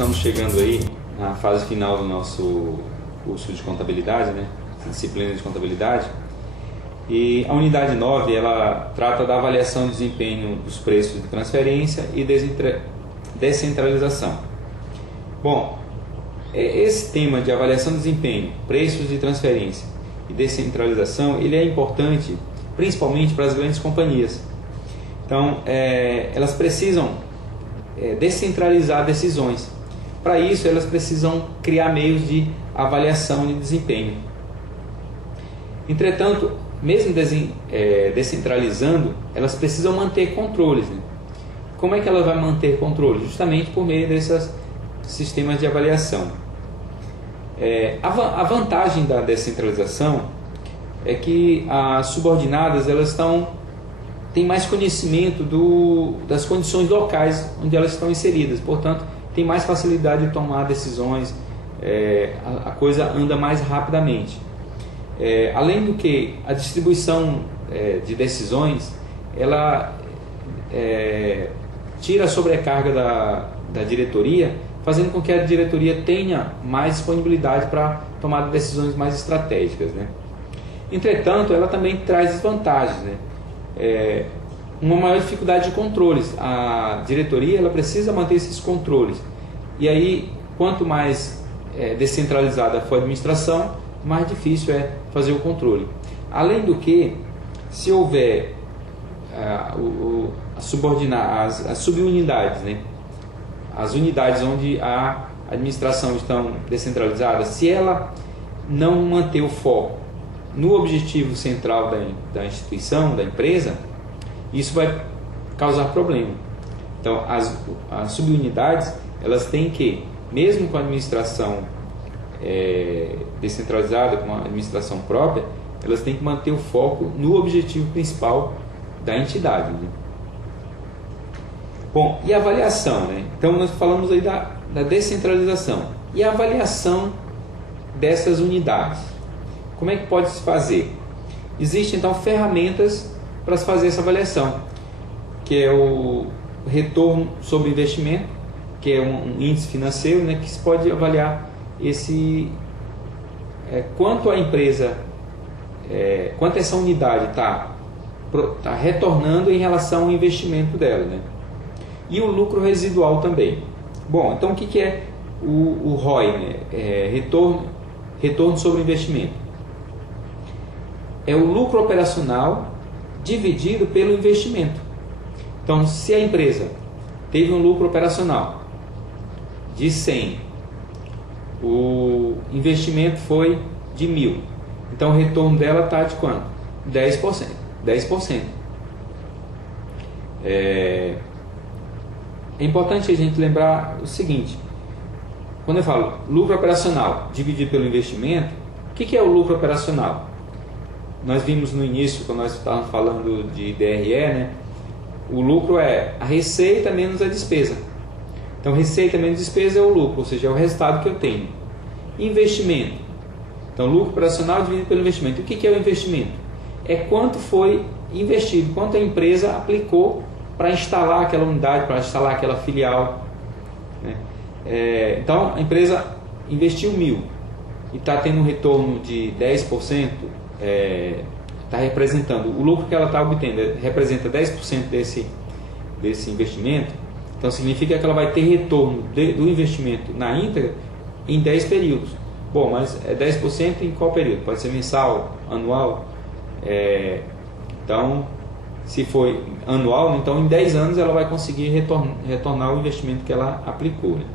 estamos chegando aí na fase final do nosso curso de contabilidade, né? Disciplina de contabilidade. E a unidade 9, ela trata da avaliação de desempenho dos preços de transferência e descentralização. Bom, esse tema de avaliação de desempenho, preços de transferência e descentralização, ele é importante principalmente para as grandes companhias. Então, elas precisam descentralizar decisões. Para isso, elas precisam criar meios de avaliação de desempenho. Entretanto, mesmo descentralizando, elas precisam manter controles, né? Como é que ela vai manter controle? Justamente por meio desses sistemas de avaliação. A vantagem da descentralização é que as subordinadas elas têm mais conhecimento das condições locais onde elas estão inseridas, portanto, tem mais facilidade de tomar decisões, a coisa anda mais rapidamente. Além do que, a distribuição de decisões, ela tira a sobrecarga da diretoria, fazendo com que a diretoria tenha mais disponibilidade para tomar decisões mais estratégicas, né? Entretanto, ela também traz desvantagens, né? Uma maior dificuldade de controles. A diretoria ela precisa manter esses controles. E aí, quanto mais descentralizada for a administração, mais difícil é fazer o controle. Além do que, se houver as subunidades, né? As unidades onde a administração estão descentralizadas, se ela não manter o foco no objetivo central da instituição, da empresa, isso vai causar problema. Então, as subunidades, elas têm que, mesmo com a administração descentralizada, com a administração própria, elas têm que manter o foco no objetivo principal da entidade, né? Bom, e a avaliação, né? Então, nós falamos aí da descentralização. E a avaliação dessas unidades? Como é que pode se fazer? Existem, então, ferramentas para se fazer essa avaliação, que é o retorno sobre investimento, que é um índice financeiro, né, que se pode avaliar quanto a empresa, quanto essa unidade está retornando em relação ao investimento dela, né? E o lucro residual também. Bom, então o que é o ROI, né? Retorno sobre investimento. É o lucro operacional dividido pelo investimento. Então, se a empresa teve um lucro operacional de 100, o investimento foi de 1.000, então o retorno dela está de quanto? 10%. 10%. É importante a gente lembrar o seguinte: quando eu falo lucro operacional dividido pelo investimento, o que é o lucro operacional? Nós vimos no início, quando nós estávamos falando de DRE, né? O lucro é a receita menos a despesa. Então, receita menos despesa é o lucro, ou seja, é o resultado que eu tenho. Investimento. Então, lucro operacional dividido pelo investimento. O que é o investimento? É quanto foi investido, quanto a empresa aplicou para instalar aquela unidade, para instalar aquela filial, né? Então, a empresa investiu 1.000 e está tendo um retorno de 10%, está representando, o lucro que ela está obtendo representa 10% desse investimento. Então significa que ela vai ter retorno do investimento na íntegra em 10 períodos. Bom, mas é 10% em qual período? Pode ser mensal, anual. Então, se for anual, então em 10 anos ela vai conseguir retornar o investimento que ela aplicou, né?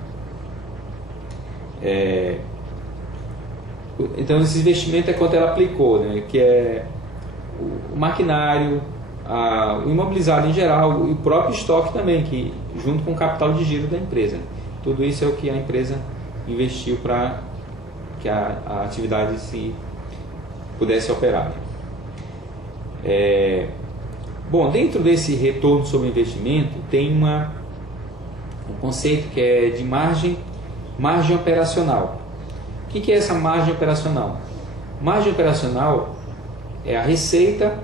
Então esse investimento é quanto ela aplicou, né? Que é o maquinário, o imobilizado em geral, e o próprio estoque também, que junto com o capital de giro da empresa. Tudo isso é o que a empresa investiu para que a atividade pudesse operar. Bom, dentro desse retorno sobre investimento tem um conceito que é de margem operacional. O que é essa margem operacional? Margem operacional é a receita,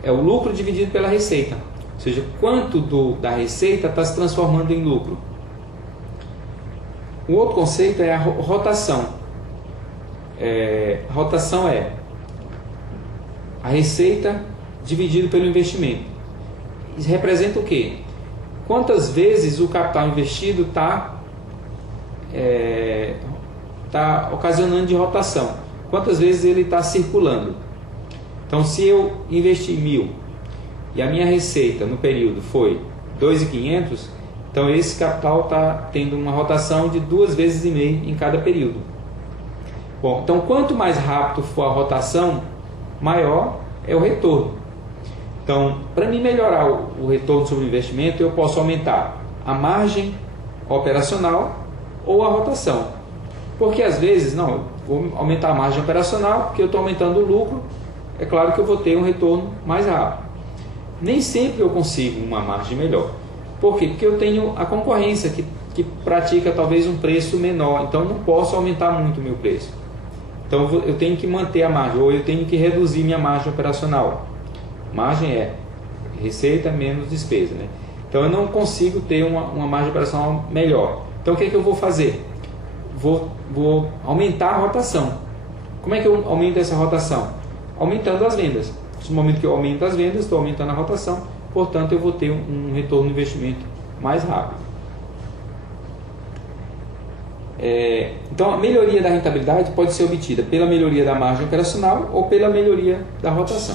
é o lucro dividido pela receita. Ou seja, quanto da receita está se transformando em lucro. O outro conceito é a rotação. Rotação é a receita dividido pelo investimento. Isso representa o quê? Quantas vezes o capital investido está ocasionando de rotação? Quantas vezes ele está circulando? Então, se eu investi 1.000 e a minha receita no período foi 2.500, então esse capital está tendo uma rotação de 2,5 vezes em cada período. Bom, então quanto mais rápido for a rotação, maior é o retorno. Então, para mim melhorar o retorno sobre o investimento, eu posso aumentar a margem operacional ou a rotação. Porque às vezes, não, eu vou aumentar a margem operacional, porque eu estou aumentando o lucro, é claro que eu vou ter um retorno mais rápido. Nem sempre eu consigo uma margem melhor. Por quê? Porque eu tenho a concorrência que pratica talvez um preço menor, então eu não posso aumentar muito o meu preço. Então eu tenho que manter a margem, ou eu tenho que reduzir minha margem operacional. Margem é receita menos despesa, né? Então eu não consigo ter uma margem operacional melhor. Então o que é que eu vou fazer? Vou aumentar a rotação. Como é que eu aumento essa rotação? Aumentando as vendas. No momento que eu aumento as vendas, estou aumentando a rotação, portanto eu vou ter um retorno do investimento mais rápido. Então a melhoria da rentabilidade pode ser obtida pela melhoria da margem operacional ou pela melhoria da rotação.